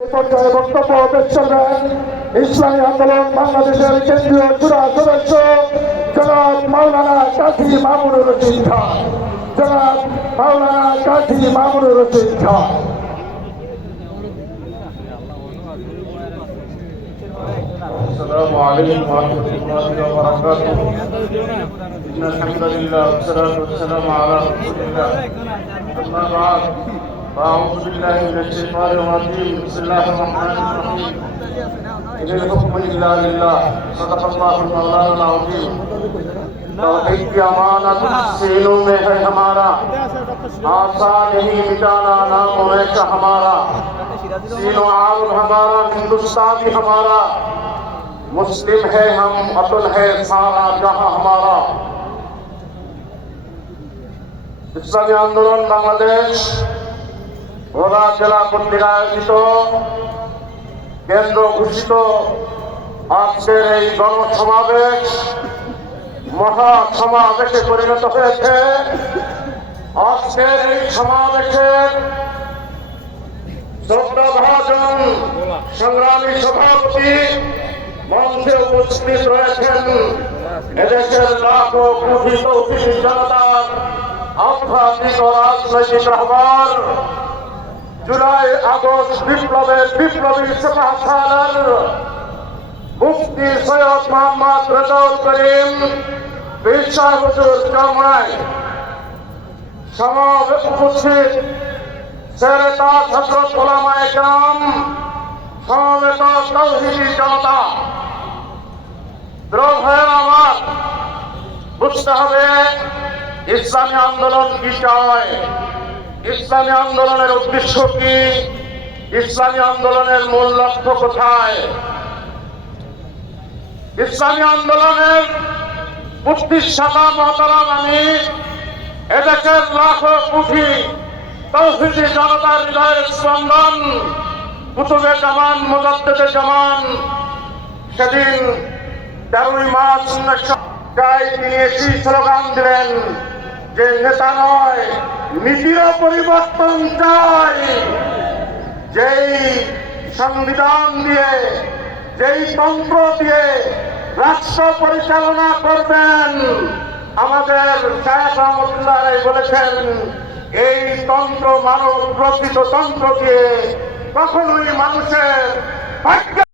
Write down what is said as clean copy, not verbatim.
পর্যায়ে বক্তব্য পেশ করবেন ইসলামী আন্দোলন বাংলাদেশের কেন্দ্রীয় চূড়া সদস্য জনাব মাওলানা কাজী মামুনুর রশিদ খান। জনাব মাওলানা কাজী মামুনুর রশিদ খান। السلام عليكم ورحمة الله وبركاته. إن الحمد لله والصلاة والسلام على رسول الله. أما بعد فأعوذ بالله من الشيطان الرجيم. بسم الله الرحمن الرحيم. إن الحكم إلا لله. صدق الله مولانا العظيم. तौहीद की अमानत सीनों में है हमारा, आसान नहीं मिटाना नाम हमेशा हमारा। सीनों आरुद हमारा, हिंदुस्तान भी हमारा, मुस्लिम है हम, अतुल है सारा जहां हमारा। ইসলামী আন্দোলন বাংলাদেশ ভোলা জেলা কর্তৃক আয়োজিত কেন্দ্র ঘোষিত আজকের এই গণসমাবেশ মহাসমাবেশে পরিণত হয়েছে। আজকের এই সমাবেশের শ্রদ্ধাভাজন সংগ্রামী সভাপতি মঞ্চে উপস্থিত রয়েছেন এদেশের লাখো কোটি তৌহিদি জনতার আধ্যাত্মিক ও রাজনৈতিক রাহবার, জুলাই আগস্ট বিপ্লবের বিপ্লবী সেনার মুফতি সৈয়দ মোহাম্মদ রেজাউল করিম বিশ্বাস হুজুর কামরায় সমাবেশ উপস্থিত সেরেতা হযরত উলামায়ে কেরাম, সমবেত তৌহিদি জনতা, দ্রোহ আমার বুঝতে হবে ইসলামী আন্দোলন কি চায়, ইসলামী আন্দোলনের উদ্দেশ্য কি, ইসলামী আন্দোলনের মূল লক্ষ্য কোথায়। ইসলামী আন্দোলনের প্রতিষ্ঠাতা মহতারাম আমি এদেশের লাখো কোটি তৌহিদি জনতার হৃদয়ের স্পন্দন কুতুবে জামান মুজাদ্দেদে জামান সেদিন 13ই মার্চ 1900 তিনি এসি স্লোগান দিলেন যে নেতা নয় নীতির পরিবর্তন চাই। যেই সংবিধান দিয়ে, যেই তন্ত্র দিয়ে রাষ্ট্র পরিচালনা করবেন, আমাদের শায়েখ রহমতুল্লাহ আলাইহি বলেছেন এই তন্ত্র মানব রচিত তন্ত্র দিয়ে কখনোই মানুষের ভাগ্য